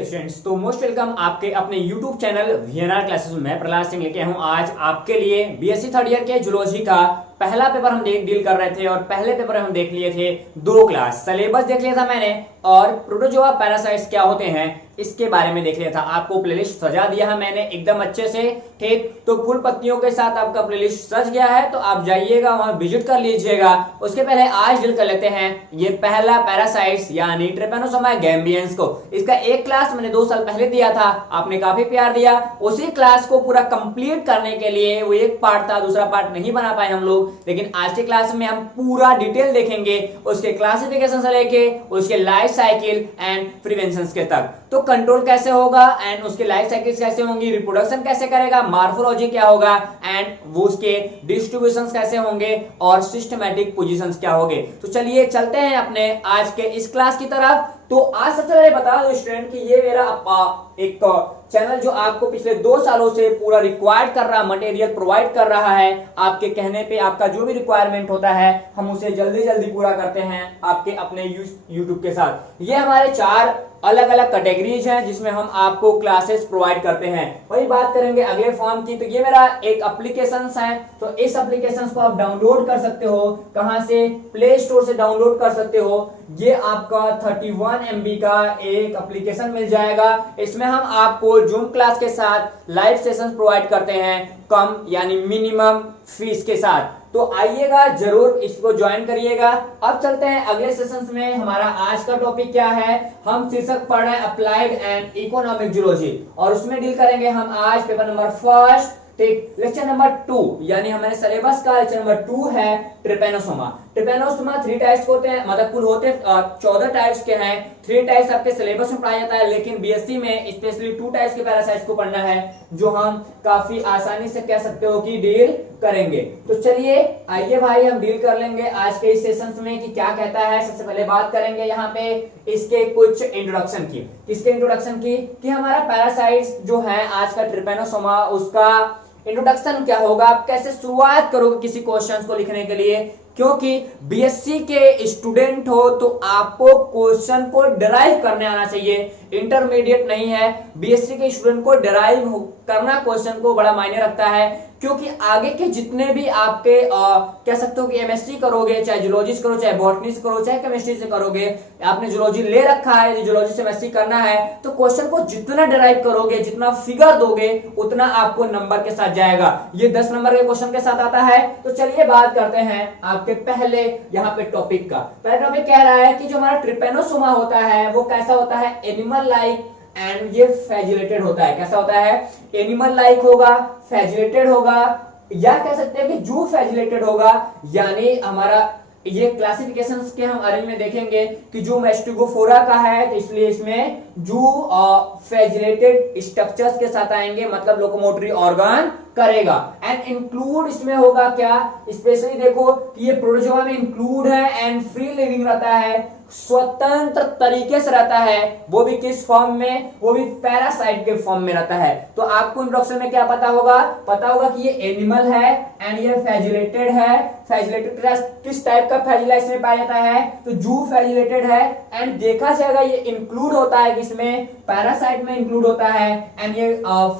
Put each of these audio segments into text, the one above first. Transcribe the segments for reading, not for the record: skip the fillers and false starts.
Students, तो most welcome आपके अपने YouTube चैनल वीएनआर क्लासेस में। मैं प्रहलाद सिंह लेके हूं आज आपके लिए बीएससी थर्ड ईयर के जूलॉजी का पहला पेपर हम डील कर रहे थे। और पहले पेपर हम देख लिए थे दो क्लास, सिलेबस देख लिया था मैंने और प्रोटोजोआ पैरासाइट्स क्या होते हैं इसके बारे में देख लिया था। आपको प्लेलिस्ट सजा दिया है मैंने एकदम अच्छे से, ठीक। तो फुल पत्तियों के साथ आपका प्लेलिस्ट सज गया है, तो आप जाइएगा वहां विजिट कर लीजिएगा। उसके पहले आज डील कर लेते हैं ये पहला पैरासाइट्स यानी ट्रिपैनोसोमा गैम्बियंस को। इसका एक क्लास मैंने 2 साल पहले दिया था, आपने काफी प्यार दिया। उसी क्लास को पूरा कंप्लीट करने के लिए वो एक पार्ट था, दूसरा पार्ट नहीं बना पाए हम लोग, लेकिन आज के क्लास में हम पूरा डिटेल देखेंगे उसके क्लासिफिकेशन से लेके उसके लाइफ साइकिल एंड प्रिवेंशन के तक। तो कंट्रोल कैसे होगा एंड उसके लाइफ साइकिल कैसे होंगी, रिप्रोडक्शन कैसे करेगा, मार्फोलॉजी क्या होगा एंड वो उसके डिस्ट्रीब्यूशंस कैसे होंगे और सिस्टमैटिक पोजीशंस क्या होंगे। तो चलिए चलते हैं अपने आज के इस क्लास की तरफ। तो आज सबसे पहले बता दो स्टूडेंट कि ये मेरा एक चैनल जो आपको पिछले 2 सालों से पूरा रिक्वायर्ड कर रहा मटेरियल प्रोवाइड कर रहा है। आपके कहने पे आपका जो भी रिक्वायरमेंट होता है हम उसे जल्दी जल्दी पूरा करते हैं आपके अपने यूट्यूब के साथ। ये हमारे 4 अलग अलग कैटेगरीज हैं जिसमें हम आपको क्लासेस प्रोवाइड करते हैं। वही बात करेंगे अगले फॉर्म की। तो ये मेरा एक एप्लीकेशन है, तो इस एप्लीकेशन को आप डाउनलोड कर सकते हो। कहां से? प्ले स्टोर से डाउनलोड कर सकते हो। ये आपका 31 MB का एक एप्लीकेशन मिल जाएगा। इसमें हम आपको जूम क्लास के साथ लाइव सेशन प्रोवाइड करते हैं कम यानी मिनिमम फीस के साथ। तो आइएगा जरूर इसको ज्वाइन करिएगा। अब चलते हैं अगले सेशंस में। हमारा आज का टॉपिक क्या है? हम शीर्षक पढ़ रहे हैं अप्लाइड एंड इकोनॉमिक जूलॉजी और उसमें डील करेंगे हम आज पेपर नंबर 1, ठीक, लेक्चर नंबर 2 यानी हमारे सिलेबस का लेक्चर नंबर 2 है ट्रिपैनोसोमा। ट्रिपैनोसोमा 3 टाइप्स के होते हैं, मतलब कुल होते 14 टाइप्स के हैं। 3 टाइप्स आपके सिलेबस में पढ़ाया जाता है, लेकिन बीएससी में स्पेशली 2 टाइप्स के पैरासाइट्स को पढ़ना है जो हम काफी आसानी से कह सकते हो कि डील करेंगे। तो चलिए आइए भाई हम डील कर लेंगे आज के इस सेशन में कि क्या कहता है। सबसे पहले बात करेंगे यहाँ पे इसके कुछ इंट्रोडक्शन की। किसके इंट्रोडक्शन की? कि हमारा पैरासाइट्स जो है आज का ट्रिपैनोसोमा, उसका इंट्रोडक्शन क्या होगा, आप कैसे शुरुआत करोगे किसी क्वेश्चन को लिखने के लिए। क्योंकि बीएससी के स्टूडेंट हो तो आपको क्वेश्चन को डिराइव करने आना चाहिए, इंटरमीडिएट नहीं है। बीएससी के स्टूडेंट को डिराइव करना क्वेश्चन को बड़ा मायने रखता है, क्योंकि आगे के जितने भी आपके कह सकते हो कि एमएससी करोगे, चाहे जूलॉजी से करो, चाहे बॉटनी से करो, चाहे केमिस्ट्री से करोगे, आपने जूलॉजी ले रखा है, जूलॉजी से एमएससी करना है, तो क्वेश्चन को जितना डिराइव करोगे, जितना फिगर दोगे, उतना आपको नंबर के साथ जाएगा। ये 10 नंबर के क्वेश्चन के साथ आता है। तो चलिए बात करते हैं आपके पहले यहाँ पे टॉपिक का। पहला टॉपिक कह रहा है कि जो हमारा ट्रिपैनोसोमा होता है वो कैसा होता है? एनिमल लाइक एंड ये फ्लैजिलेटेड होता है। कैसा होता है? एनिमल लाइक होगा, फ्लैजिलेटेड होगा, या कह सकते हैं कि जू फ्लैजिलेटेड होगा। यानी हमारा ये क्लासिफिकेशंस के हम अरेंज में देखेंगे कि जू मैस्टिगोफोरा का है, तो इसलिए इसमें जू फ्लैजिलेटेड स्ट्रक्चर्स के साथ आएंगे, मतलब लोकोमोटरी ऑर्गन करेगा। एंड इंक्लूड इसमें होगा क्या? स्पेशली देखो कि ये प्रोटोजोआ में इंक्लूड है एंड फ्री लिविंग रहता है, स्वतंत्र तरीके से रहता है। वो भी किस फॉर्म में? वो भी पैरासाइट के फॉर्म में रहता है। तो आपको इंट्रोडक्शन में क्या पता होगा? पता होगा कि ये एनिमल है एंड ये फ्लैजिलेटेड है। फ्लैजिलेटेड किस टाइप का फ्लैजिला इसमें पाया जाता है? तो जू फ्लैजिलेटेड है। एंड देखा जाएगा ये इंक्लूड होता है किसमें? पैरासाइट में इंक्लूड होता है। एंड ये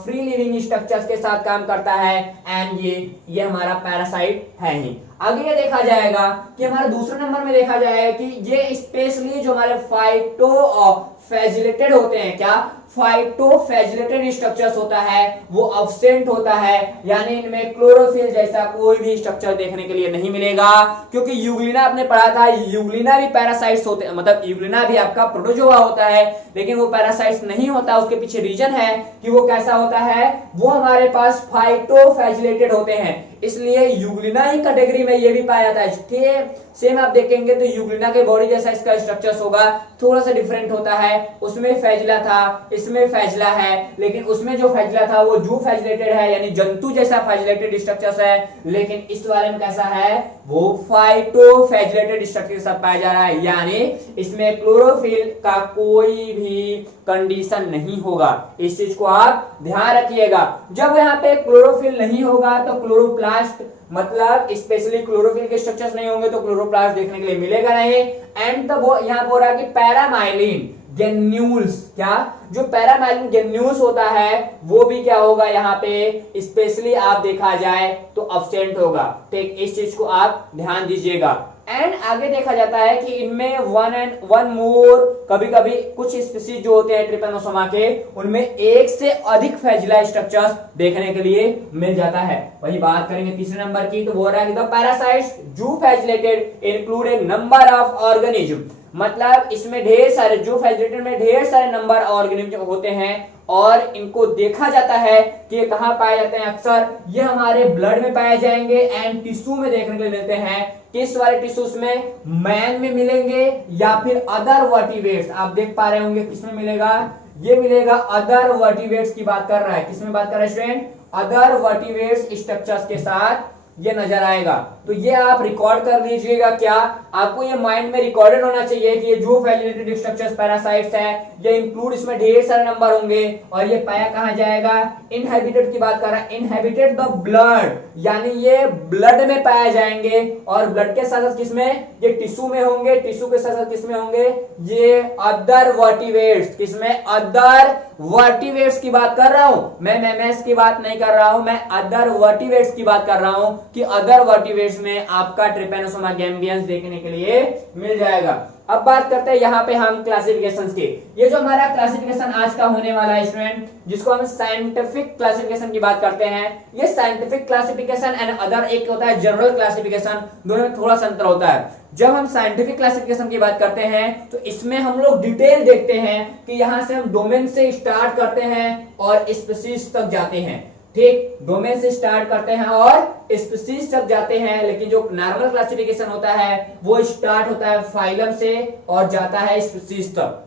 फ्री लिविंग स्ट्रक्चर्स के साथ काम करता है एंड ये हमारा पैरासाइट है ही। आगे ये देखा जाएगा कि हमारा दूसरे नंबर में देखा जाएगा कि ये स्पेशली जो हमारे फाइटोफ्लैजिलेटेड होते हैं, क्या फाइटोफ्लैजिलेटेड स्ट्रक्चर्स होता है वो अब्सेंट होता है, यानी इनमें क्लोरोफिल जैसा कोई भी स्ट्रक्चर देखने के लिए नहीं मिलेगा। क्योंकि यूग्लिना आपने पढ़ा था, यूग्लिना भी पैरासाइट्स होते हैं, मतलब यूग्लिना भी आपका प्रोटोजोआ होता है, लेकिन वो पैरासाइट्स नहीं होता। उसके पीछे रीजन है कि वो कैसा होता है, वो हमारे पास फाइटोफ्लैजिलेटेड होते हैं, इसलिए यूग्लिना ही कैटेगरी में ये भी पाया जाता है। सेम आप देखेंगे तो यूग्लिना के बॉडी जैसा इसका स्ट्रक्चर्स होगा, थोड़ा सा डिफरेंट होता है। उसमें फ्लैजिला था, इसमें फ्लैजिला है, लेकिन उसमें जो फ्लैजिला था वो जू फ्लैजिलेटेड है, यानी जंतु जैसा फ्लैजिलेटेड स्ट्रक्चर्स है। लेकिन इस वाले में कैसा है? वो फाइटोफ्लैजिलेटेड स्ट्रक्चर के साथ पाया जा रहा है, यानी इसमें क्लोरोफिल का कोई भी कंडीशन नहीं होगा। इस चीज को आप ध्यान रखिएगा। जब यहाँ पे क्लोरोफिल नहीं होगा तो क्लोरोप्लास्ट, मतलब स्पेशली क्लोरोफिल के स्ट्रक्चर्स नहीं होंगे तो क्लोरोप्लास्ट देखने के लिए मिलेगा नहीं। एंड तब वो यहाँ पर हो रहा है कि पैरामाइलिन गेन्यूल्स, क्या जो पैरामाइलिन गेन्यूल्स होता है वो भी क्या होगा यहाँ पे स्पेशली आप देखा जाए तो अब्सेंट होगा। ठीक, इस चीज को आप ध्यान दीजिएगा। एंड आगे देखा जाता है कि इनमें वन मोर, कभी कभी कुछ स्पीसीज जो होते हैं ट्रिपेनोसोमा के, उनमें एक से अधिक फ्लैजिला स्ट्रक्चर्स देखने के लिए मिल जाता है। वही बात करेंगे तीसरे नंबर की, तो बोल रहा है द पैरासाइट्स जू flagellated include A number of organism, मतलब इसमें ढेर सारे, जू फ्लैजिलेटेड में ढेर सारे नंबर ऑर्गेनिज्म होते हैं और इनको देखा जाता है कि ये कहां पाए जाते हैं। अक्सर ये हमारे ब्लड में पाए जाएंगे एंड टिश्यू में देखने के लिए मिलते हैं। किस वाले टिश्यूज में? मैन में मिलेंगे या फिर अदर वर्टिब्रेट्स। आप देख पा रहे होंगे किसमें मिलेगा, ये मिलेगा अदर वर्टिब्रेट्स की बात कर रहा है। किसमें बात कर रहा है स्टूडेंट? अदर वर्टिब्रेट्स स्ट्रक्चर्स के साथ ये नजर आएगा। तो ये आप रिकॉर्ड कर लीजिएगा। क्या आपको ये माइंड में रिकॉर्डेड होना चाहिए कि ये जो फ्लैजिलेटेड स्ट्रक्चर्स पैरासाइट्स है ये इंक्लूड, इसमें ढेर सारे नंबर होंगे और ये पाया कहां जाएगा? इनहैबिटेड की बात कर रहा है, इनहैबिटेड द ब्लड, यानी ये ब्लड में पाए जाएंगे और ब्लड के साथ साथ किसमें? ये टिश्यू में होंगे, टिश्यू के साथ साथ किसमें होंगे? ये अदर वर्टिब्रेट्स। किसमें? अदर वर्टिब्रेट्स की बात कर रहा हूं मैं, मैमल्स की बात नहीं कर रहा हूं मैं, अदर वर्टिब्रेट्स की बात कर रहा हूं कि अदर वर्टिब्रेट्स में आपका ट्रिपेनोसोमा गैम्बियंस देखने के लिए मिल जाएगा। अब बात करते हैं यहाँ पे हम क्लासिफिकेशंस की। ये जो हमारा क्लासिफिकेशन आज का होने वाला है स्टूडेंट, जिसको हम साइंटिफिक क्लासिफिकेशन की बात करते हैं, ये साइंटिफिक क्लासिफिकेशन एंड अदर एक होता है जनरल क्लासिफिकेशन, दोनों में थोड़ा सा अंतर होता है। जब हम साइंटिफिक क्लासिफिकेशन की बात करते हैं तो इसमें हम लोग डिटेल देखते हैं कि यहाँ से हम डोमेन से स्टार्ट करते हैं और स्पीशीज तक जाते हैं। ठीक, डोमेन से स्टार्ट करते हैं और स्पीशीज तक जाते हैं, लेकिन जो नॉर्मल क्लासिफिकेशन होता है वो स्टार्ट होता है फाइलम से और जाता है स्पीशीज तक।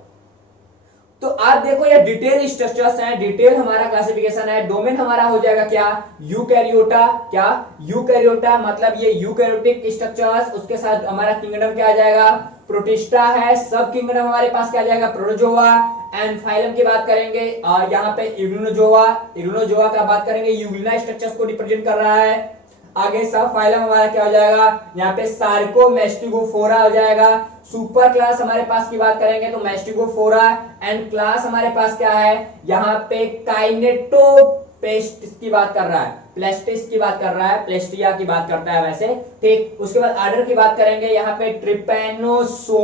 तो आप देखो ये डिटेल स्ट्रक्चर्स हैं, डिटेल हमारा क्लासिफिकेशन है। डोमेन हमारा हो जाएगा क्या? यूकैरियोटा। क्या? यूकैरियोटा, मतलब ये यूकैरियोटिक स्ट्रक्चर्स, उसके साथ हमारा किंगडम क्या आ जाएगा? प्रोटिस्टा है। सब किंगडम हमारे पास क्या आ जाएगा? प्रोटोजोआ। एंड फाइलम की बात करेंगे और यहाँ पे इग्नोजोआ, इग्नोजोआ का बात करेंगे, यूग्लिना स्ट्रक्चर्स को रिप्रेजेंट कर रहा है। आगे सब फाइलम हमारा क्या हो जाएगा? यहाँ पे सार्कोमेस्टिगोफोरा हो जाएगा। सुपर क्लास हमारे पास की बात करेंगे तो मेस्टिगोफोरा। एंड क्लास हमारे पास क्या है? यहाँ पे काइनेटोपेस्टिस की बात कर रहा है, प्लेस्टिस की बात कर रहा है, प्लेस्टिया की बात करता है वैसे। ठीक, उसके बाद ऑर्डर की बात करेंगे, यहाँ पे ट्रिपेनोसोमिटिडा।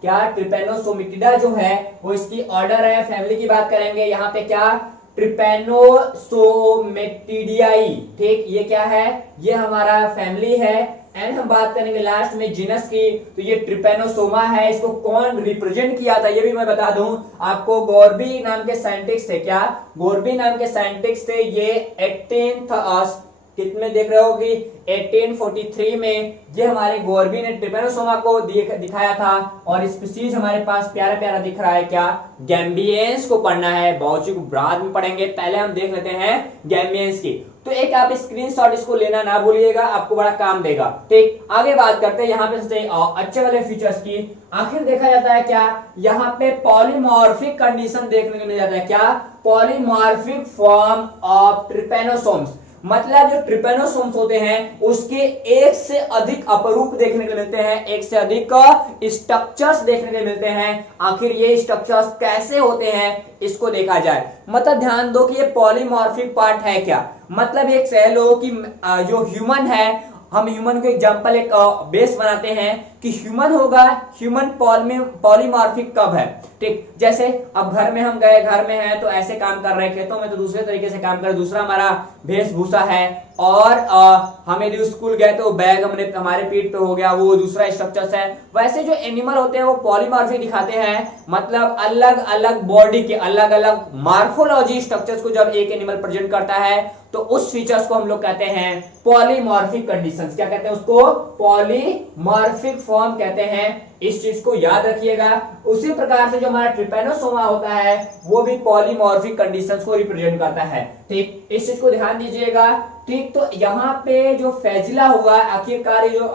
क्या? ट्रिपेनोसोमिटिडा जो है वो इसकी ऑर्डर है। फैमिली की बात करेंगे, यहाँ पे क्या? ट्रिपेनोसोमेटिडियाई। ठीक, ये क्या है? ये हमारा फैमिली है। एंड हम बात करेंगे लास्ट में जीनस की, तो ये ट्रिपेनोसोमा है। इसको कौन रिप्रेजेंट किया था ये भी मैं बता दूं आपको, गोरबी नाम के साइंटिस्ट थे। क्या? गोरबी नाम के साइंटिस्ट थे। ये 18th कितने देख रहे हो कि 1843 में ये हमारे गोरबी ने ट्रिपेनोसोमा को दिखाया था। और स्पीशीज हमारे पास प्यारा प्यारा दिख रहा है, क्या? गैम्बियंस को पढ़ना है, बहुत को बाद में पढ़ेंगे, पहले हम देख लेते हैं गैम्बियंस की। तो एक आप स्क्रीनशॉट इसको लेना ना भूलिएगा, आपको बड़ा काम देगा। ठीक, आगे बात करते हैं यहाँ पे सबसे अच्छे वाले फीचर्स की। आखिर देखा जाता है क्या? यहाँ पे पॉलीमॉर्फिक कंडीशन देखने को मिल जाता है। क्या? पॉलीमॉर्फिक फॉर्म ऑफ ट्रिपेनोसोम्स, मतलब जो ट्रिपेनोसोम्स होते हैं उसके एक से अधिक अपरूप देखने को मिलते हैं, एक से अधिक स्ट्रक्चर्स देखने को मिलते हैं। आखिर ये स्ट्रक्चर्स कैसे होते हैं इसको देखा जाए। मतलब ध्यान दो कि ये पॉलीमॉर्फिक पार्ट है क्या? मतलब एक कह लो कि जो ह्यूमन है, हम ह्यूमन को एग्जांपल एक बेस बनाते हैं कि ह्यूमन होगा, ह्यूमन पॉलीमॉर्फिक कब है? ठीक, जैसे अब घर में हम गए, घर में हैं तो ऐसे काम कर रहे हैं, खेतों में तो दूसरे तरीके से काम कर रहे, दूसरा हमारा वेशभूषा है। और हम यदि स्कूल गए तो बैग हमने हमारे पीठ पे हो गया, वो दूसरा स्ट्रक्चर है। वैसे जो एनिमल होते हैं वो पॉलीमॉर्फिक दिखाते हैं, मतलब अलग अलग बॉडी के अलग अलग मार्फोलॉजी स्ट्रक्चर्स को जब एक एनिमल प्रेजेंट करता है तो उस फीचर्स को हम लोग कहते हैं पॉलीमॉर्फिक कंडीशंस। क्या कहते हैं उसको? पॉलीमॉर्फिक फॉर्म कहते हैं। इस चीज को याद रखिएगा। उसी प्रकार से जो हमारा ट्रिपेनोसोमा होता है वो भी पॉलीमॉर्फिक कंडीशंस को रिप्रेजेंट करता है। ठीक, इस चीज को ध्यान दीजिएगा। ठीक, तो यहाँ पे जो फ्लैजिला हुआ, आखिरकार जो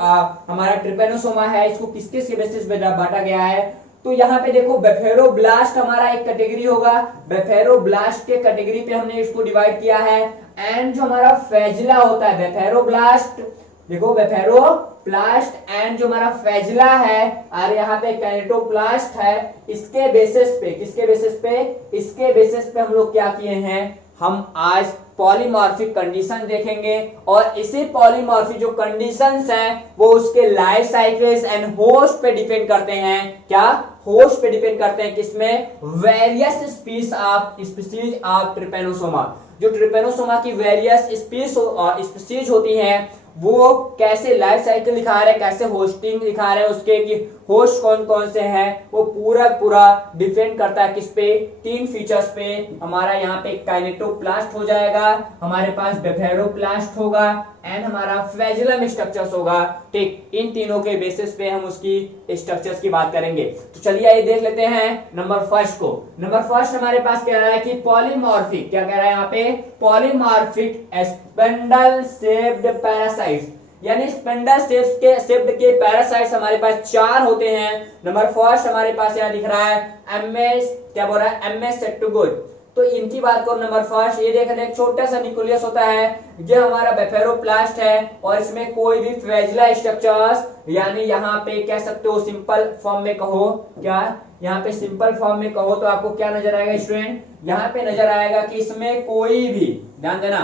हमारा ट्रिपेनोसोमा है इसको किस किस के बेसिस पे बांटा गया है? तो यहाँ पे देखो बेफेरोब्लास्ट हमारा एक कैटेगरी होगा, बेफेरोब्लास्ट के कैटेगरी पे हमने इसको डिवाइड किया है। एंड जो हमारा फ्लैजिला होता है, बेफेरोब्लास्ट देखो ब्लेफेरोप्लास्ट एंड जो हमारा फ्लैजिला है और यहाँ पे काइनेटोप्लास्ट है, इसके बेसिस पे, किसके बेसिस पे, इसके बेसिस पे हम लोग क्या किए हैं, हम आज पॉलीमॉर्फिक कंडीशन देखेंगे और इसी पॉलीमॉर्फिक जो कंडीशंस हैं वो उसके लाइफ साइकिल्स एंड होस्ट पे डिपेंड करते हैं। क्या होस्ट पे डिपेंड करते हैं, किसमें, वेरियस स्पीसीज ऑफ ट्रिपेनोसोमा। जो ट्रिपेनोसोमा की वेरियस स्पीसीज होती हैं वो कैसे लाइफ साइकिल दिखा रहे हैं, कैसे होस्टिंग दिखा रहे हैं उसके, कि होस्ट कौन कौन से हैं, वो पूरा डिपेंड करता है किस पे, 3 फीचर्स पे। हमारा यहाँ पे काइनेटोप्लास्ट हो जाएगा, हमारे पास ब्लेफेरोप्लास्ट होगा एंड हमारा फ्लैजिलम स्ट्रक्चर्स होगा। ठीक, इन तीनों के बेसिस पे हम उसकी स्ट्रक्चर्स की बात करेंगे। तो चलिए आइए देख लेते हैं नंबर फर्स्ट को। नंबर फर्स्ट हमारे पास कह रहा है कि पॉलीमॉर्फिक, क्या कह रहा है यहाँ पे, पॉलीमॉर्फिक स्पिंडल शेप्ड पैरासाइट्स, यानी स्पिंडल शेप्ड के पैरासाइट्स हमारे पास 4 होते हैं। नंबर फर्स्ट हमारे पास यहाँ दिख रहा है एमएस, क्या बोल रहा है, एमएस सेप्टोगोड। तो इनकी बात करो, नंबर फर्स्ट ये देखने एक छोटा सा न्यूक्लियस होता है, ये हमारा ब्लेफेरोप्लास्ट है और इसमें कोई भी फ्लैजिला स्ट्रक्चर्स, यानी यहाँ पे कह सकते हो सिंपल फॉर्म में कहो, क्या यहाँ पे सिंपल फॉर्म में कहो तो आपको क्या नजर आएगा स्टूडेंट, यहाँ पे नजर आएगा कि इसमें कोई भी, ध्यान देना,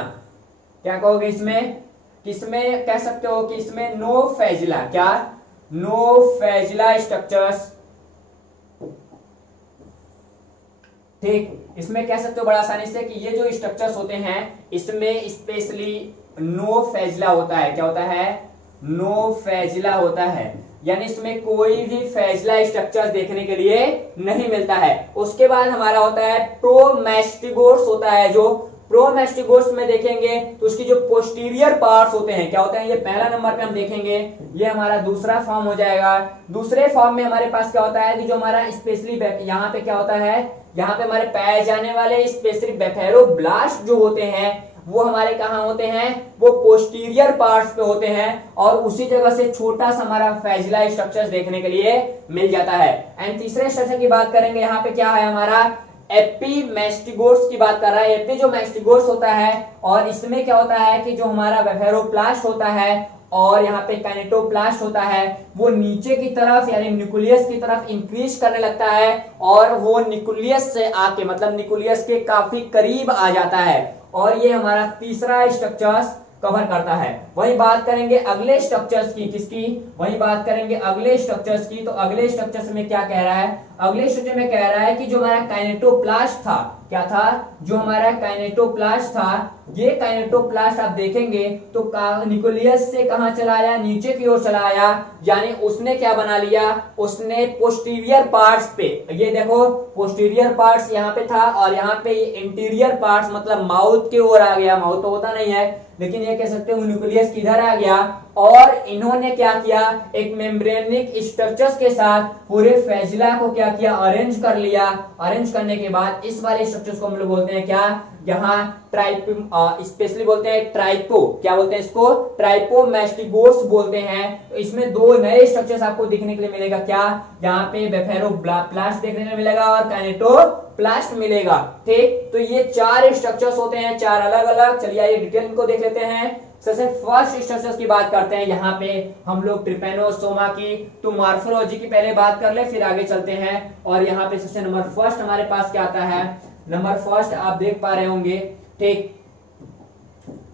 क्या कहोगे इसमें, किसमें कह सकते हो कि इसमें नो फ्लैजिला, क्या, नो फ्लैजिला स्ट्रक्चर्स। ठीक, इसमें कह सकते हो बड़ा आसानी से कि ये जो स्ट्रक्चर्स होते हैं इसमें स्पेशली नो फ्लैजिला होता है। क्या होता है, नो फ्लैजिला होता है, यानी इसमें कोई भी फ्लैजिला स्ट्रक्चर देखने के लिए नहीं मिलता है। उसके बाद हमारा होता है प्रोमैस्टिगोर्स होता है, जो प्रोमैस्टिगोर्स में देखेंगे तो उसकी जो पोस्टीरियर पार्ट्स होते हैं क्या होते हैं, ये पहला नंबर पे हम देखेंगे, ये हमारा दूसरा फॉर्म हो जाएगा। दूसरे फॉर्म में हमारे पास क्या होता है कि जो हमारा स्पेशली यहाँ पे क्या होता है, यहाँ पे हमारे पाए जाने वाले स्पेशली ब्लेफेरोब्लास्ट जो होते हैं वो हमारे कहाँ होते हैं, वो पोस्टीरियर पार्ट्स पे होते हैं और उसी जगह से छोटा सा हमारा फ्लैजिला स्ट्रक्चर्स देखने के लिए मिल जाता है। एंड तीसरे स्ट्रक्चर की बात करेंगे, यहाँ पे क्या है हमारा एपीमेस्टिगोर्स की बात कर रहा है। एपी जो मैस्टिगोर्स होता है और इसमें क्या होता है कि जो हमारा ब्लेफेरोप्लास्ट होता है और यहाँ पे काइनेटोप्लास्ट होता है वो नीचे की तरफ यानी न्यूक्लियस की तरफ इंक्रीज करने लगता है और वो न्यूक्लियस से आके, मतलब न्यूक्लियस के काफी करीब आ जाता है और ये हमारा तीसरा स्ट्रक्चर्स कवर करता है। वही बात करेंगे अगले स्ट्रक्चर्स की, किसकी, वही बात करेंगे अगले स्ट्रक्चर्स की। तो अगले स्ट्रक्चर्स में क्या कह रहा है, अगले स्ट्रक्चर में कह रहा है कि जो हमारा काइनेटोप्लास्ट था, क्या था, जो हमारा काइनेटोप्लास्ट था, ये काइनेटोप्लास्ट आप देखेंगे तो न्यूक्लियस से कहां चला आया, नीचे की ओर चला आया, यानी उसने क्या बना लिया, उसने पोस्टीरियर पार्ट्स पे, ये देखो पोस्टीरियर पार्ट्स यहाँ पे था और यहाँ पे इंटीरियर पार्ट्स मतलब माउथ की ओर आ गया, माउथ तो होता नहीं है लेकिन ये कह सकते हो न्यूक्लियस किधर आ गया और इन्होंने क्या किया, एक मेम्ब्रेनिक स्ट्रक्चर्स के साथ पूरे फ्लैजिला को क्या किया, अरेंज कर लिया। अरेंज करने के बाद इस वाले स्ट्रक्चर्स को हम लोग बोलते हैं क्या, यहाँ स्पेशली बोलते हैं ट्राइपो, क्या बोलते हैं इसको, ट्राइपोमैस्टिगोर्स बोलते हैं। तो इसमें 2 नए स्ट्रक्चर्स आपको दिखने के लिए मिलेगा, क्या, यहाँ पे ब्लेफेरोप्लास्ट देखने को मिलेगा और काइनेटोप्लास्ट मिलेगा। ठीक, तो ये 4 स्ट्रक्चर्स होते हैं, 4 अलग अलग। चलिए आइए डिटेल इनको देख लेते हैं। सबसे फर्स्ट स्ट्रक्चर्स की बात करते हैं, यहाँ पे हम लोग ट्रिपेनोसोमा की तो मॉर्फोलॉजी की पहले बात कर ले फिर आगे चलते हैं। और यहाँ पे सबसे नंबर फर्स्ट हमारे पास क्या आता है, नंबर फर्स्ट आप देख पा रहे होंगे, ठीक,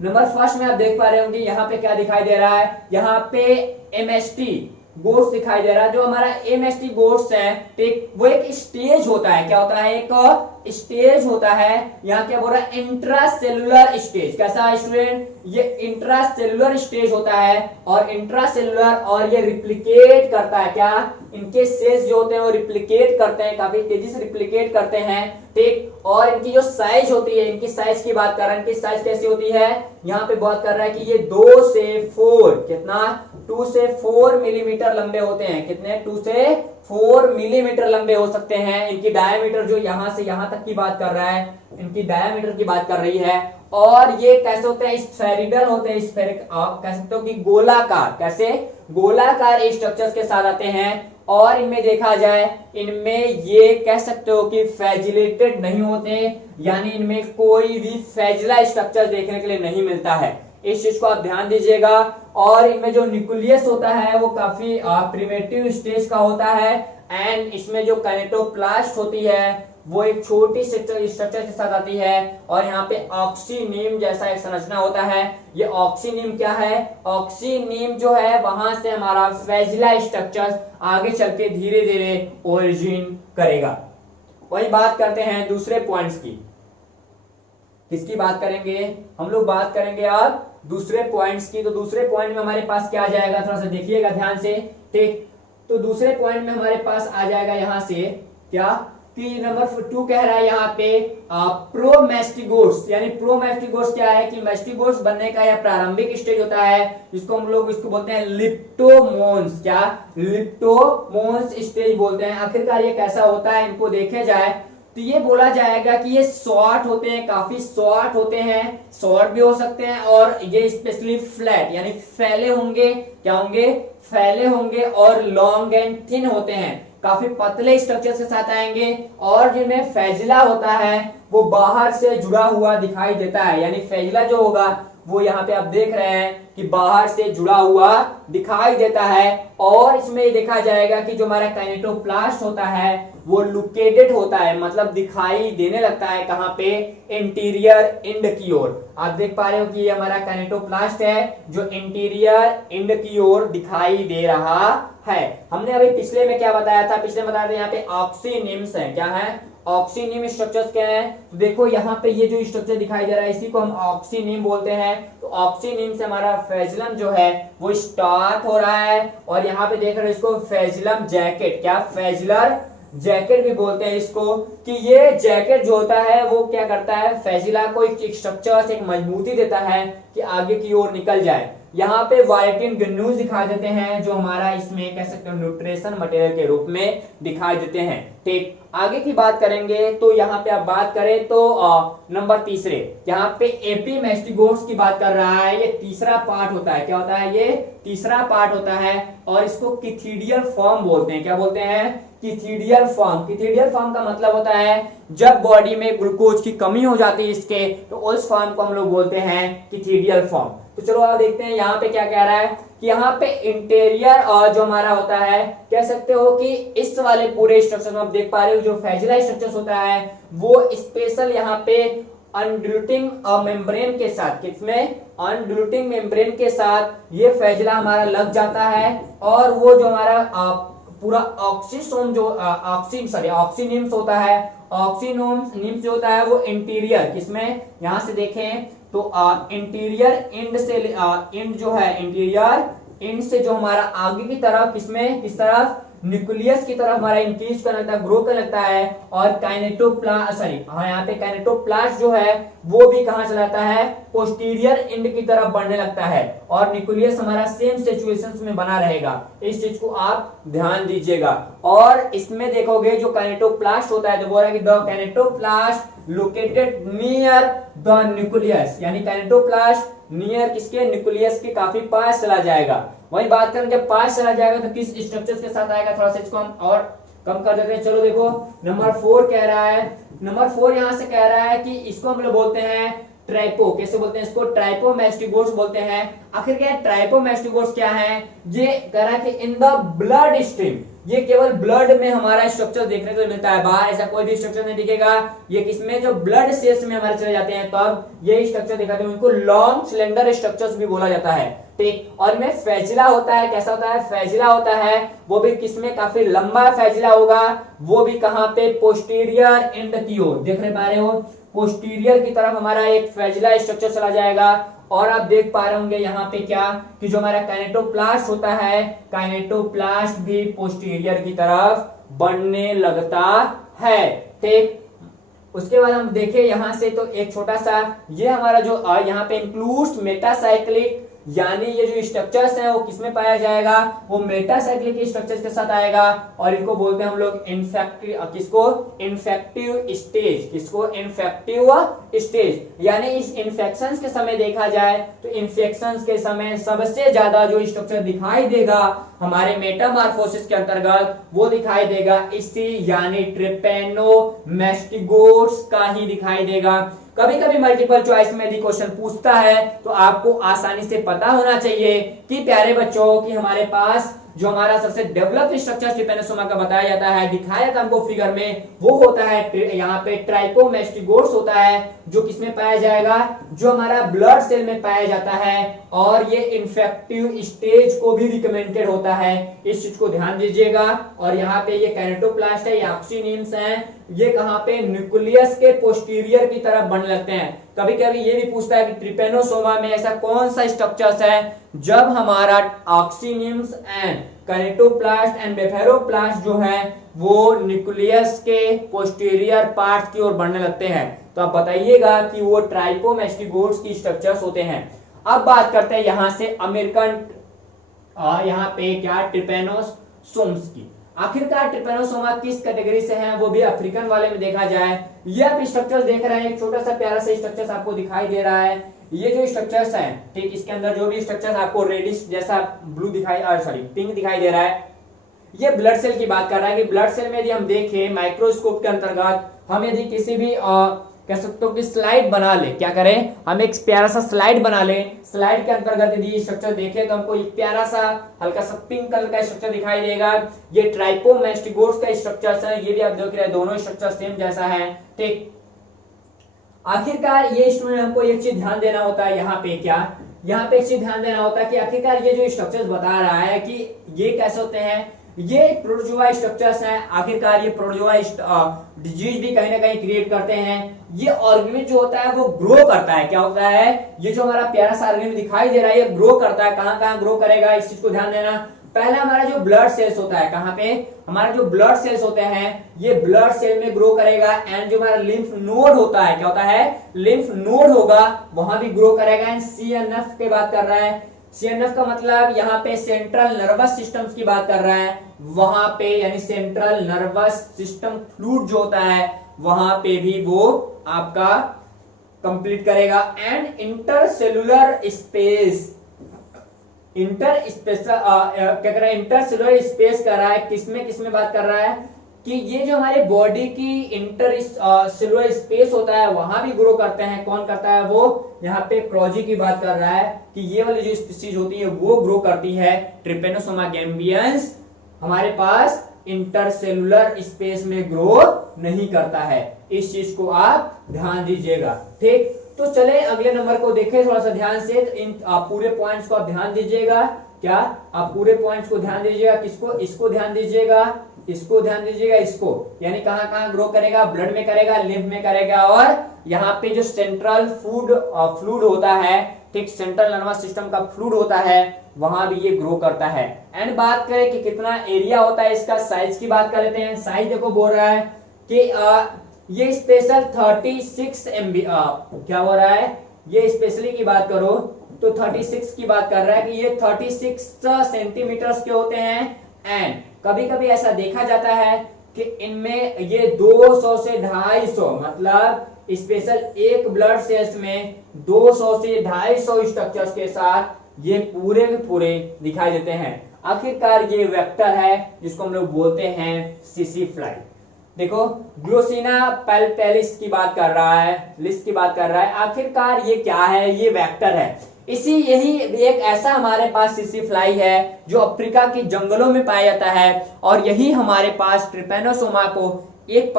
नंबर फर्स्ट में आप देख पा रहे होंगे यहाँ पे क्या दिखाई दे रहा है, यहाँ पे एमएसटी गोट्स दिखाई दे रहा है। जो हमारा एमएसटी गोट्स है, ठीक, वो एक स्टेज होता है, क्या होता है, एक स्टेज होता है। यहाँ क्या बोल रहा है, इंट्रासेलुलर स्टेज। कैसा है स्टूडेंट, ये इंट्रासेलुलर स्टेज होता है और इंट्रासेलुलर और ये रिप्लिकेट करता है, क्या, इनके सेल्स जो होते हैं वो रिप्लिकेट करते हैं, काफी तेजी से रिप्लिकेट करते हैं। ठीक, और इनकी जो साइज होती है, इनकी साइज की बात कर रहे हैं, इनकी साइज कैसी होती है, यहाँ पे बात कर रहा है कि ये 2 से 4, कितना, 2 से 4 मिलीमीटर लंबे होते हैं। कितने, 2 से 4 मिलीमीटर लंबे हो सकते हैं। इनकी डायमीटर जो यहाँ से यहाँ तक की बात कर रहा है, इनकी डायमीटर की बात कर रही है। और ये कैसे होते हैं, स्फेरिकल होते हैं, स्फेरिक आप कह सकते हो कि गोलाकार, कैसे, गोलाकार स्ट्रक्चर्स के साथ आते हैं। और इनमें देखा जाए, इनमें ये कह सकते हो कि फ्लैजिलेटेड नहीं होते, यानी इनमें कोई भी फ्लैजिला स्ट्रक्चर देखने के लिए नहीं मिलता है। इस चीज को आप ध्यान दीजिएगा। और इनमें जो न्यूक्लियस होता है वो काफी प्रिमिटिव स्टेज का होता है, एंड इसमें जो काइनेटोप्लास्ट होती है वो एक छोटी स्ट्रक्चर के साथ आती है, और यहाँ पे ऑक्सीनियम जैसा एक संरचना होता है। ये ऑक्सीनियम क्या है? ऑक्सीनियम जो है वहां से हमारा फ्लैजिला स्ट्रक्चर आगे चल के धीरे धीरे ओरिजिन करेगा। वही बात करते हैं दूसरे पॉइंट्स की। किसकी बात करेंगे? हम लोग बात करेंगे अब दूसरे पॉइंट्स की। तो दूसरे पॉइंट में हमारे पास क्या आ जाएगा, थोड़ा सा देखिएगा ध्यान से, ठीक। तो दूसरे पॉइंट में हमारे पास आ जाएगा यहाँ से क्या कि नंबर 2 कह रहा है यहाँ पे प्रोमेस्टिगोट्स, यानी प्रोमेस्टिगोट्स क्या है कि मेस्टिगोट्स बनने का यह प्रारंभिक स्टेज होता है, जिसको हम लोग इसको बोलते हैं लिप्टोमोन्स। क्या? लिप्टोमोन्स स्टेज बोलते हैं। आखिरकार ये कैसा होता है, इनको देखे जाए तो ये बोला जाएगा कि ये शॉर्ट होते हैं, काफी शॉर्ट होते हैं, शॉर्ट भी हो सकते हैं, और ये स्पेशली फ्लैट यानी फैले होंगे। क्या होंगे? फैले होंगे, और लॉन्ग एंड थिन होते हैं, काफी पतले स्ट्रक्चर के साथ आएंगे। और जिनमें फ्लैजिला होता है वो बाहर से जुड़ा हुआ दिखाई देता है, यानी फ्लैजिला जो होगा वो यहाँ पे आप देख रहे हैं कि बाहर से जुड़ा हुआ दिखाई देता है। और इसमें देखा जाएगा कि जो हमारा काइनेटोप्लास्ट होता है वो लुकेटेड होता है, मतलब दिखाई देने लगता है कहाँ पे? इंटीरियर एंड की ओर। आप देख पा रहे हो कि ये हमारा काइनेटोप्लास्ट है जो इंटीरियर एंड की ओर दिखाई दे रहा है। हमने अभी पिछले में क्या बताया था? पिछले बताया था यहाँ पे ऑक्सीनिम्स है। क्या है? ऑक्सीनियम स्ट्रक्चर्स क्या है? तो देखो यहाँ पे ये जो स्ट्रक्चर दिखाई दे रहा है इसी को हम ऑक्सीनियम बोलते हैं। तो ऑक्सीनियम से हमारा फ्लैजिलम जो है वो स्टार्ट हो रहा है, और यहाँ पे देख रहे हो इसको फ्लैजिलम जैकेट, क्या फ्लैजिलर जैकेट भी बोलते हैं इसको, कि ये जैकेट जो होता है वो क्या करता है? फ्लैजिला को एक स्ट्रक्चर से एक मजबूती देता है कि आगे की ओर निकल जाए। यहाँ पे वाइटिन ग्रेन्यूल्स दिखाई देते हैं जो हमारा इसमें कह सकते हो न्यूट्रिशन मटेरियल के रूप में दिखाई देते हैं। ठीक, आगे की बात करेंगे तो यहाँ पे आप बात करें तो नंबर तीसरे यहाँ पे एपीमेस्टिगोट्स की बात कर रहा है। ये तीसरा पार्ट होता है। क्या होता है? ये तीसरा पार्ट होता है, और इसको किथीडियल फॉर्म बोलते हैं। क्या बोलते हैं? किथीडियल फॉर्म। किथीडियल फॉर्म का मतलब होता है जब बॉडी में ग्लूकोज की कमी हो जाती है इसके, तो उस फॉर्म को हम लोग बोलते हैं किथीडियल फॉर्म। तो चलो आप देखते हैं यहाँ पे क्या कह रहा है कि यहाँ पे इंटीरियर और जो हमारा होता है, कह सकते हो कि इस वाले पूरे स्ट्रक्चर में आप देख पा रहे हो जो फ्लैजिला स्ट्रक्चर होता है वो स्पेशल यहाँ पे अनड्यूटिंग मेम्ब्रेन के साथ, किसमें? अनड्यूटिंग मेम्ब्रेन के साथ ये फ्लैजिला हमारा लग जाता है, और वो जो हमारा पूरा ऑक्सीसोम जो ऑक्सीनिम्स होता है, ऑक्सीनिम्स जो होता है वो इंटीरियर, किसमें? यहाँ से देखें तो इंटीरियर एंड से एंड जो है इंटीरियर एंड से जो हमारा आगे की तरफ, किसमें? किस तरफ? न्यूक्लियस की तरफ हमारा इंक्रीज करने लगता है, ग्रो करने लगता है। और यहाँ पे काइनेटोप्लास्ट जो है वो भी कहाँ चला जाता है? पोस्टीरियर एंड की तरफ बढ़ने लगता है, और न्यूक्लियस हमारा सेम सिचुएशंस में बना रहेगा। इस चीज को आप ध्यान दीजिएगा। और इसमें देखोगे जो काइनेटोप्लास्ट होता है, जो बोल रहा है कि the kinetoplast located near the nucleus, यानी काइनेटोप्लास्ट नियर किसके? न्यूक्लियस के काफी पास चला जाएगा। वही बात करें जब पास चला जाएगा तो किस स्ट्रक्चर्स के साथ आएगा, थोड़ा सा इसको हम और कम कर देते हैं। चलो देखो नंबर 4 कह रहा है, नंबर 4 यहाँ से कह रहा है कि इसको हम लोग बोलते हैं ट्राइपो। कैसे बोलते हैं इसको? ट्राइपोमेस्टिगोट्स बोलते हैं। आखिर क्या है ट्राइपोमेस्टिगोट्स? क्या है? ये कह रहा है कि इन द ब्लड स्ट्रीम, ये केवल ब्लड में हमारा स्ट्रक्चर देखने को मिलता है, बाहर ऐसा कोई भी स्ट्रक्चर नहीं दिखेगा। ये किसमें? जो ब्लड सेल्स में हमारे चले जाते हैं तब ये स्ट्रक्चर दिखाते हैं, उनको लॉन्ग सिलेंडर स्ट्रक्चर्स भी बोला जाता है। ठीक, और में फ्लैजिला होता है। कैसा होता है? फ्लैजिला होता है वो भी किसमें? काफी लंबा फ्लैजिला होगा, वो भी कहाँ पे? पोस्टीरियर एंड की ओर। देख रहे हो पोस्टीरियर की तरफ हमारा एक फ्लैजिला स्ट्रक्चर चला जाएगा। और आप देख पा रहे होंगे यहाँ पे क्या कि जो हमारा काइनेटोप्लास्ट होता है, काइनेटोप्लास्ट भी पोस्टीरियर की तरफ बढ़ने लगता है। ठीक, उसके बाद हम देखें यहाँ से तो एक छोटा सा ये हमारा जो यहाँ पे इंक्लूड्स मेटासाइक्लिक, यानी ये जो स्ट्रक्चर्स हैं वो किसमें पाया जाएगा? वो मेटासाइक्लिक स्ट्रक्चर्स के साथ आएगा, और इनको बोलते हैं हम लोग इन्फेक्टिव, किसको? Infective stage. किसको? Infective stage. यानी इस इन्फेक्शंस के समय देखा जाए तो इन्फेक्शंस के समय सबसे ज्यादा जो स्ट्रक्चर दिखाई देगा हमारे मेटामॉर्फोसिस के अंतर्गत वो दिखाई देगा इसी यानी ट्रिपेनोमेस्टिगोट्स का ही दिखाई देगा। कभी कभी मल्टीपल चॉइस में यदि क्वेश्चन पूछता है तो आपको आसानी से पता होना चाहिए कि प्यारे बच्चों कि हमारे पास जो हमारा सबसे डेवलप्ड स्ट्रक्चर ट्रिपेनोसोमा का बताया जाता है, दिखाया जाता है हमको फिगर में, वो होता है यहाँ पे ट्राइकोमेस्टिगोट्स होता है, जो किसमें पाया जाएगा, जो हमारा ब्लड सेल में पाया जाता है, और ये इन्फेक्टिव स्टेज को भी रिकमेंडेड होता है, इस चीज को ध्यान दीजिएगा। और यहाँ पे ये कैनेटोप्लास्ट है, ये ऑक्सीनिम्स हैं, ये कहाँ पे न्यूक्लियस के पोस्टीरियर की तरफ बनने लगते हैं। कभी कभी ये भी पूछता है कि ट्रिपेनोसोमा में ऐसा कौन सा स्ट्रक्चर्स है जब हमारा ऑक्सीनिम्स एंड कैनेटोप्लास्ट एंड बेफेरोप्लास्ट जो है वो न्यूक्लियस के पोस्टीरियर पार्ट की ओर बढ़ने लगते हैं। तो आप बताइएगा कि वो ट्राइकोमेस्टिगोट्स की स्ट्रक्चर्स होते हैं। अब बात करते हैं यहां से अमेरिकन यहाँ पे क्या ट्रिपेनोसोम्स की। आखिरकार ट्रिपेनोसोमा किस कैटेगरी से हैं, वो भी अफ्रीकन वाले में देखा जाए। ये आप स्ट्रक्चर्स देख रहे हैं, एक छोटा सा प्यारा सा स्ट्रक्चर्स आपको दिखाई दे रहा है। ये जो स्ट्रक्चर्स हैं, ठीक, इसके अंदर जो भी स्ट्रक्चर्स आपको रेडिश जैसा ब्लू दिखाई सॉरी पिंक दिखाई दे रहा है, ये ब्लड सेल की बात कर रहा है कि ब्लड सेल में यदि हम देखें माइक्रोस्कोप के अंतर्गत, हम यदि किसी भी कह सकते हो कि स्लाइड बना ले, क्या करें, हम एक प्यारा सा स्लाइड बना ले, स्लाइड के अंतर्गत यदि स्ट्रक्चर देखें तो हमको एक प्यारा सा हल्का सा पिंक कलर का स्ट्रक्चर दिखाई देगा। ये ट्राइकोमेस्टिगोट्स का स्ट्रक्चर है, ये भी आप देख रहे हैं, दोनों स्ट्रक्चर सेम जैसा है, ठीक। आखिरकार ये स्टूडेंट हमको एक चीज ध्यान देना होता है, यहाँ पे क्या, यहाँ पे एक चीज ध्यान देना होता है कि आखिरकार ये जो स्ट्रक्चर्स बता रहा है कि ये कैसे होते हैं, ये प्रोटोजोआ स्ट्रक्चर्स हैं। आखिरकार ये प्रोटोजोआ डिजीज भी कहीं ना कहीं क्रिएट करते हैं। ये ऑर्गेनिज्म जो होता है वो ग्रो करता है, क्या होता है, ये जो हमारा प्यारा सा ऑर्गेनिज्म दिखाई दे रहा है ये ग्रो करता है। कहां कहां ग्रो करेगा, इस चीज को ध्यान देना। पहला हमारा जो ब्लड सेल्स होता है, कहां पे, हमारा जो ब्लड सेल्स होते हैं ये ब्लड सेल में ग्रो करेगा। एंड जो हमारा लिम्फ नोड होता है, क्या होता है, लिम्फ नोड होगा, वहां भी ग्रो करेगा। एंड सीएनएफ की बात कर रहा है, सीएनएफ का मतलब यहाँ पे सेंट्रल नर्वस सिस्टम की बात कर रहा है, वहां पे यानी सेंट्रल नर्वस सिस्टम फ्लूइड जो होता है वहां पे भी वो आपका कंप्लीट करेगा। एंड इंटरसेलुलर स्पेस, क्या कर रहा है, इंटरसेलुलर स्पेस कर रहा है, किसमें बात कर रहा है कि ये जो हमारे बॉडी की इंटरसेलुलर स्पेस होता है वहां भी ग्रो करते हैं। कौन करता है, वो यहाँ पे प्रोजी की बात कर रहा है कि ये वाली जो स्पीशीज होती है वो ग्रो करती है। ट्रिपेनोसोमा गैम्बियंस हमारे पास इंटरसेलुलर स्पेस में ग्रो नहीं करता है, इस चीज को आप ध्यान दीजिएगा, ठीक। तो चले अगले नंबर को देखें थोड़ा सा ध्यान से। इन पूरे पॉइंट्स को आप ध्यान दीजिएगा, क्या आप पूरे पॉइंट्स को ध्यान दीजिएगा, किसको, इसको ध्यान दीजिएगा, इसको ध्यान दीजिएगा, इसको, यानी कहां कहां ग्रो करेगा, ब्लड में करेगा, लिम्फ में करेगा, और यहाँ पे जो सेंट्रल फ्लूइड होता है, ठीक, सेंट्रल नर्वस सिस्टम का फ्लूइड होता है वहां भी ये ग्रो करता है। एंड बात करें कि कितना एरिया होता है इसका, साइज की बात कर लेते हैं। साइज देखो बोल रहा है कि ये स्पेशल 36 MB, क्या हो रहा है, ये स्पेशली की बात करो तो 36 की बात कर रहा है कि ये 36 सेंटीमीटर के होते हैं। एंड कभी कभी ऐसा देखा जाता है कि इनमें ये 200 से 250, मतलब स्पेशल एक ब्लड सेल्स में 200 से 250 स्ट्रक्चर्स के साथ ये पूरे के पूरे दिखाई देते हैं। आखिरकार ये वेक्टर है जिसको हम लोग बोलते हैं सीसी फ्लाई। देखो ग्लोसिना पैल्पेलिस की बात कर रहा है, लिस्ट की बात कर रहा है, आखिरकार ये क्या है, ये वेक्टर है। यही एक ऐसा हमारे पास सीसी फ्लाई है जो अफ्रीका के जंगलों में पाया जाता है, और यही हमारे पास ट्रिपेनोसोमा को एक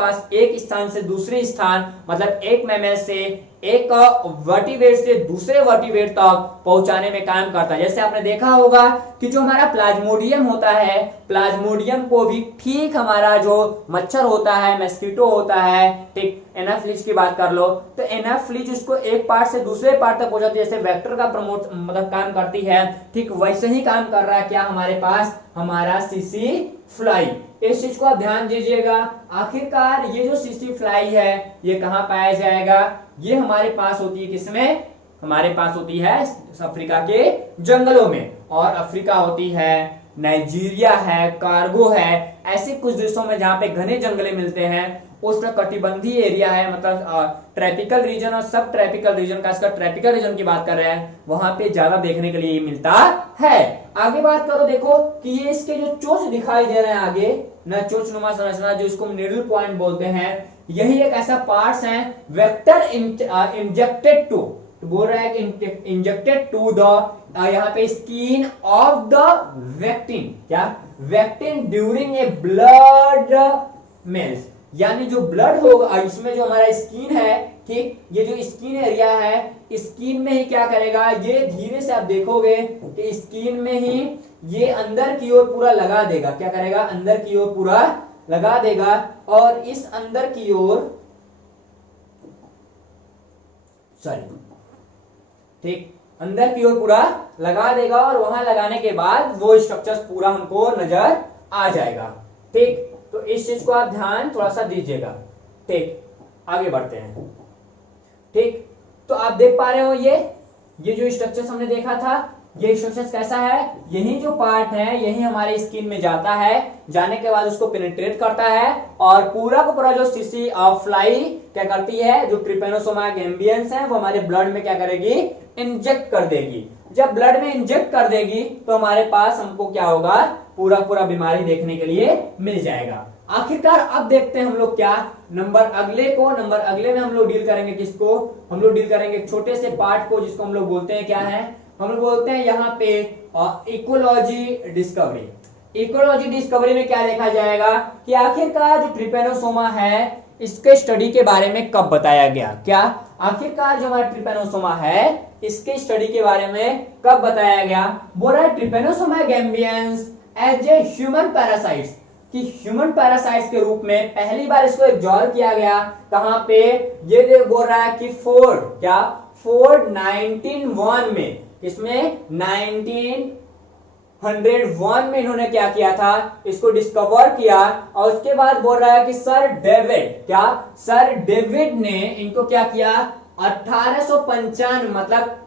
स्थान से दूसरे स्थान, मतलब एक मैमल से एक वर्टिब्रेट से दूसरे वर्टिब्रेट तक पहुंचाने में काम करता है। जैसे आपने देखा होगा कि जो हमारा प्लाज्मोडियम होता है, प्लाज्मोडियम को भी ठीक हमारा जो मच्छर होता है, मस्कीटो होता है, ठीक, एनाफ्लिज की बात कर लो तो एनाफ्लिज उसको एक पार्ट से दूसरे पार्ट तक पहुंचाती है, जैसे वेक्टर का प्रमोट मतलब काम करती है, ठीक वैसे ही काम कर रहा है क्या हमारे पास, हमारा सीसी फ्लाई। इस चीज को आप ध्यान दीजिएगा। आखिरकार ये जो सीसी फ्लाई है ये कहाँ पाया जाएगा, ये हमारे पास होती है किसमें, हमारे पास होती है अफ्रीका के जंगलों में, और अफ्रीका होती है, नाइजीरिया है, कार्गो है, ऐसे कुछ देशों में जहां पे घने जंगले मिलते हैं, उष्णकटिबंधीय एरिया है, मतलब ट्रॉपिकल रीजन और सब ट्रॉपिकल रीजन, खासकर ट्रॉपिकल रीजन की बात कर रहे हैं, वहां पे ज्यादा देखने के लिए मिलता है। आगे बात करो, देखो कि ये इसके जो चोंच दिखाई दे रहे हैं आगे, ना चोंचनुमा संरचना जो इसको निडल पॉइंट बोलते हैं, यही एक ऐसा पार्ट्स है वेक्टर इंजेक्टेड टू, बोल रहा है कि इंजेक्टेड टू द यहाँ पे स्किन ऑफ द वेक्टिन, क्या वेक्टिन ड्यूरिंग ए ब्लड मेल्स, यानी जो ब्लड होगा इसमें जो हमारा स्किन है, ठीक, ये जो स्किन एरिया है, स्किन में ही क्या करेगा, ये धीरे से आप देखोगे कि स्किन में ही ये अंदर की ओर पूरा लगा देगा, क्या करेगा, अंदर की ओर पूरा लगा देगा, और इस अंदर की ओर, सॉरी, ठीक, अंदर की ओर पूरा लगा देगा, और वहां लगाने के बाद वो स्ट्रक्चर्स पूरा हमको नजर आ जाएगा। ठीक, तो इस चीज को आप ध्यान थोड़ा सा दीजिएगा। ठीक, आगे बढ़ते हैं। ठीक, तो आप देख पा रहे हो ये जो स्ट्रक्चर्स हमने देखा था, ये स्ट्रक्चर्स कैसा है, यही जो पार्ट है यही हमारे स्किन में जाता है, जाने के बाद उसको पेनिट्रेट करता है, और पूरा का पूरा जो सीसी फ्लाई क्या करती है, जो ट्रिपेनोसोमा गैम्बियंस है वो हमारे ब्लड में क्या करेगी, इंजेक्ट कर देगी। जब ब्लड में इंजेक्ट कर देगी तो हमारे पास हमको क्या होगा, पूरा पूरा बीमारी देखने के लिए मिल जाएगा। आखिरकार अब देखते हैं हम लोग क्या नंबर अगले में हम लोग डील करेंगे, किसको हम लोग डील करेंगे, छोटे से पार्ट को, जिसको हम लोग बोलते हैं क्या है, हम लोग बोलते हैं यहाँ पे इकोलॉजी डिस्कवरी। इकोलॉजी डिस्कवरी में क्या देखा जाएगा कि आखिरकार जो ट्रिपेनोसोमा है इसके स्टडी के बारे में कब बताया गया, क्या आखिरकार जो हमारा ट्रिपेनोसोमा है इसके स्टडी के बारे में कब बताया गया। बोल रहा है trypanosoma gambiense as a human parasites, कि ह्यूमन पैरासाइट्स के रूप में पहली बार इसको एब्जॉर्व किया गया, कहां पे, ये बोल रहा है कि फोर्ड 1901 में, इसमें 1901 में इन्होंने क्या किया था, इसको डिस्कवर किया, और उसके बाद बोल रहा है कि सर डेविड ने इनको क्या किया, 1895 मतलब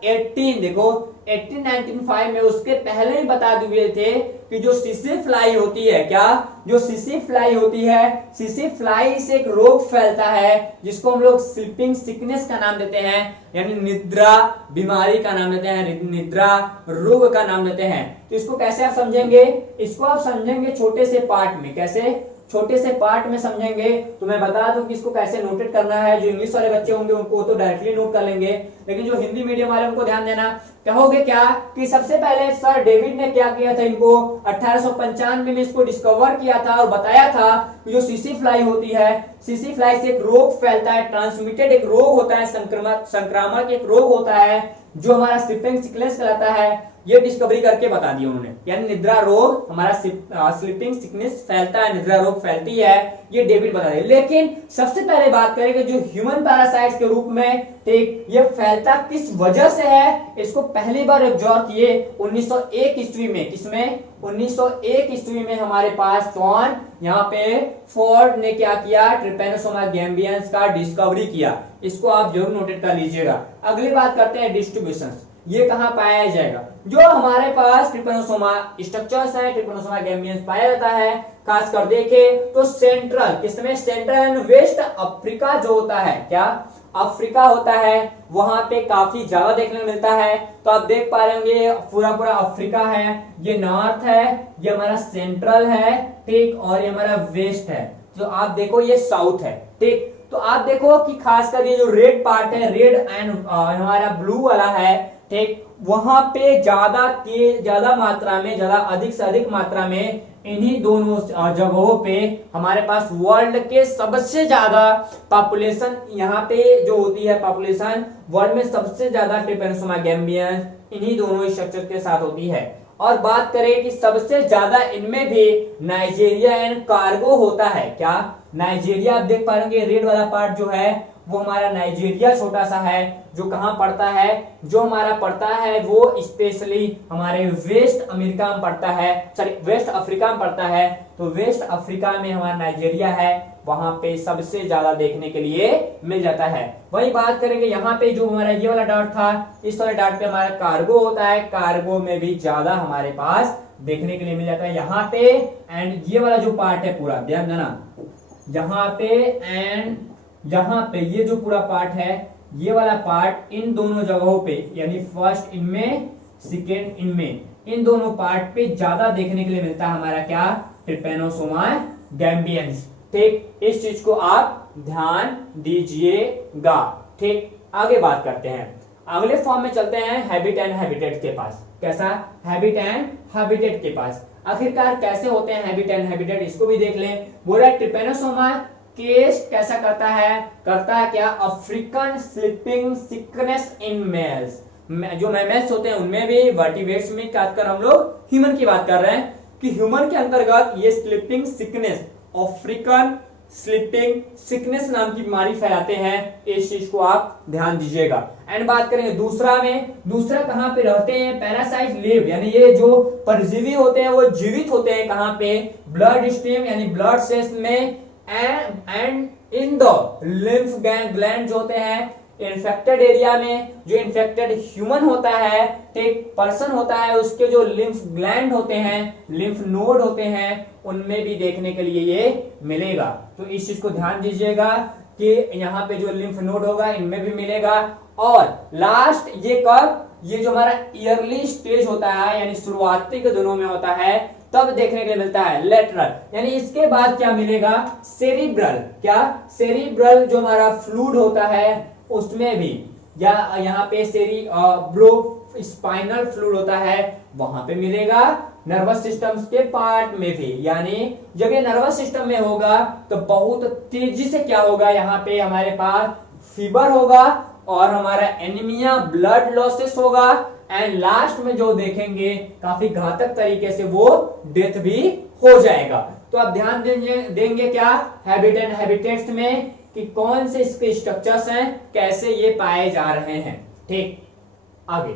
1895 में, उसके पहले ही बता दिए थे कि जो सीसी फ्लाई होती है, क्या जो सीसी फ्लाई होती है, सीसी फ्लाई से एक रोग फैलता है जिसको हम लोग स्लीपिंग सिकनेस का नाम देते हैं, यानी निद्रा बीमारी का नाम देते हैं, निद्रा रोग का नाम देते हैं। तो इसको कैसे आप समझेंगे, इसको आप समझेंगे छोटे से पार्ट में, कैसे छोटे से पार्ट में समझेंगे। तो मैं बता दूं कि इसको कैसे नोटेट करना है, जो इंग्लिश वाले बच्चे होंगे उनको तो डायरेक्टली नोट कर लेंगे, लेकिन जो हिंदी मीडियम वाले उनको ध्यान देना। कहोगे क्या कि सबसे पहले सर डेविड ने क्या किया था, इनको 1895 में इसको डिस्कवर किया था और बताया था कि जो सीसी फ्लाई होती है, सीसी फ्लाई से एक रोग फैलता है, ट्रांसमिटेड एक रोग होता है, संक्रामक एक रोग होता है जो हमारा स्लीपिंग सिकनेस कहलाता है। ये डिस्कवरी करके बता दिया उन्होंने, यानी निद्रा रोग, हमारा स्लीपिंग सिकनेस फैलता है, निद्रा रोग फैलती है, ये डेविड बता रहे। लेकिन सबसे पहले बात करेंगे जो ह्यूमन पैरासाइट्स के रूप में, ठीक, ये फैलता किस वजह से है, इसको पहली बार ऑब्जर्व किए 1901 ईस्वी में, किसमें, 1901 ईस्वी में हमारे पास कौन, यहाँ पे फोर्ड ने क्या किया, ट्रिपेनोसोमा गैम्बियंस का डिस्कवरी किया। इसको आप जरूर नोटेट कर लीजिएगा। अगली बात करते हैं डिस्ट्रीब्यूशन, ये कहां पाया जाएगा, जो हमारे पास ट्रिपेनोसोमा स्ट्रक्चर्स है, ट्रिपेनोसोमा गैम्बियंस पाया जाता है, खासकर देखे तो सेंट्रल, किसमें, सेंट्रल एंड वेस्ट अफ्रीका जो होता है, क्या अफ्रीका होता है, वहां पे काफी ज्यादा देखने को मिलता है। तो आप देख पा रहे होंगे पूरा पूरा अफ्रीका है, ये नॉर्थ है, ये हमारा सेंट्रल है, ठीक, और ये हमारा वेस्ट है, जो आप देखो ये साउथ है, ठीक। तो आप देखो कि खासकर ये जो रेड पार्ट है, रेड एंड हमारा ब्लू वाला है, ठीक, वहां पे ज्यादा मात्रा में, ज्यादा अधिक से अधिक मात्रा में इन्हीं दोनों जगहों पे हमारे पास वर्ल्ड के सबसे ज्यादा पॉपुलेशन, यहाँ पे जो होती है पॉपुलेशन वर्ल्ड में सबसे ज्यादा ट्रिपेनोसोमा गैम्बियंस इन्हीं दोनों स्ट्रक्चर के साथ होती है। और बात करें कि सबसे ज्यादा इनमें भी नाइजीरिया एंड कार्गो होता है, क्या नाइजीरिया, आप देख पा रहे रेड वाला पार्ट जो है वो हमारा नाइजीरिया छोटा सा है, जो कहां पड़ता है, जो हमारा पड़ता है वो स्पेशली हमारे वेस्ट अमेरिका में पड़ता है, सॉरी वेस्ट अफ्रीका में पड़ता है। तो वेस्ट अफ्रीका में हमारा नाइजीरिया है, वहां पे सबसे ज्यादा देखने के लिए मिल जाता है। वही बात करेंगे यहाँ पे जो हमारा ये वाला डॉट था, इस वाले डॉट पे हमारा कार्गो होता है, कार्गो में भी ज्यादा हमारे पास देखने के लिए मिल जाता है यहाँ पे। एंड ये वाला जो पार्ट है पूरा ध्यान देना, यहाँ पे एंड यहाँ पे ये जो पूरा पार्ट है, ये वाला पार्ट इन दोनों जगहों पे, यानी फर्स्ट इनमें, सेकेंड इनमें, इन दोनों पार्ट पे ज्यादा देखने के लिए मिलता है हमारा क्या, ट्रिपेनोसोमा गैम्बियंस, ठीक। इस चीज को आप ध्यान दीजिएगा। ठीक, आगे बात करते हैं, अगले फॉर्म में चलते हैं हैबिट एंड हैबिटेट के पास। कैसा? हैबिट एंड हैबिटेट के पास। आखिरकार कैसे होते हैं हैबिट एंड हैबिटेट, इसको भी देख लें। बोला ट्रिपेनोसोमा केस कैसा करता है क्या? African sleeping sickness in males, जो मैमल्स होते हैं उनमें भी, वर्टिब्रेट्स में, खासकर हम लोग ह्यूमन की बात कर रहे हैं कि ह्यूमन के अंतर्गत ये sleeping sickness, African sleeping sickness नाम की बीमारी फैलाते हैं। इस चीज को आप ध्यान दीजिएगा। एंड बात करेंगे दूसरा कहां पे रहते हैं? पैरासाइट लिव, यानी ये जो परजीवी होते हैं वो जीवित होते हैं कहां पे? ब्लड स्ट्रीम यानी ब्लड सेल्स में, and in the lymph gland होते हैं इन्फेक्टेड एरिया में। जो इन्फेक्टेड ह्यूमन होता है, एक पर्सन होता है, उसके जो लिम्फ ग्लैंड होते हैं, लिम्फ नोड होते हैं, उनमें भी देखने के लिए ये मिलेगा। तो इस चीज को ध्यान दीजिएगा कि यहाँ पे जो लिम्फ नोड होगा इनमें भी मिलेगा। और लास्ट ये कब? ये जो हमारा ईयरली स्टेज होता है, यानी शुरुआती के दिनों में होता है, तब देखने के लिए मिलता है लेटरल। यानी इसके बाद क्या मिलेगा? सेरिब्रल। क्या? सेरिब्रल जो हमारा फ्लूइड होता है उसमें भी, या यहाँ पे ब्रो स्पाइनल फ्लूइड होता है वहां पे मिलेगा। नर्वस सिस्टम के पार्ट में भी, यानी जब ये नर्वस सिस्टम में होगा तो बहुत तेजी से क्या होगा? यहाँ पे हमारे पास फीवर होगा और हमारा एनीमिया, ब्लड लॉसेस होगा, एंड लास्ट में जो देखेंगे काफी घातक तरीके से वो डेथ भी हो जाएगा। तो आप ध्यान देंगे क्या हैबिट एंड हैबिटेट्स में कि कौन से इसके स्ट्रक्चर्स हैं, कैसे ये पाए जा रहे हैं। ठीक, आगे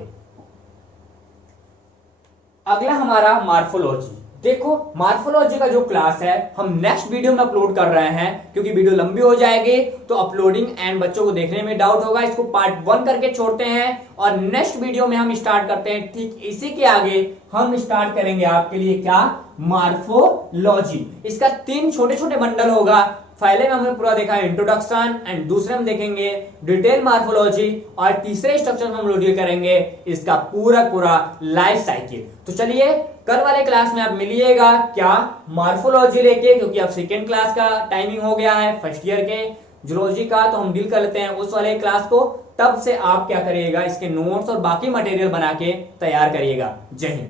अगला हमारा मार्फोलॉजी। देखो मार्फोलॉजी का जो क्लास है हम नेक्स्ट वीडियो में अपलोड कर रहे हैं, क्योंकि वीडियो लंबी हो जाएगी तो अपलोडिंग एंड बच्चों को देखने में डाउट होगा। इसको पार्ट 1 करके छोड़ते हैं और नेक्स्ट वीडियो में हम स्टार्ट करते हैं। ठीक इसी के आगे हम स्टार्ट करेंगे आपके लिए क्या? मार्फोलॉजी। इसका 3 छोटे छोटे बंडल होगा। पहले में हमने पूरा देखा इंट्रोडक्शन, एंड दूसरे में देखेंगे डिटेल मार्फोलॉजी, और तीसरे स्ट्रक्चर में हम लोड करेंगे इसका पूरा लाइफ साइकिल। तो चलिए कल वाले क्लास में आप मिलिएगा क्या? मार्फोलॉजी लेके, क्योंकि अब सेकेंड क्लास का टाइमिंग हो गया है फर्स्ट ईयर के जूलॉजी का, तो हम डील कर लेते हैं उस वाले क्लास को। तब से आप क्या करिएगा? इसके नोट्स और बाकी मटेरियल बना के तैयार करिएगा। जय हिंद।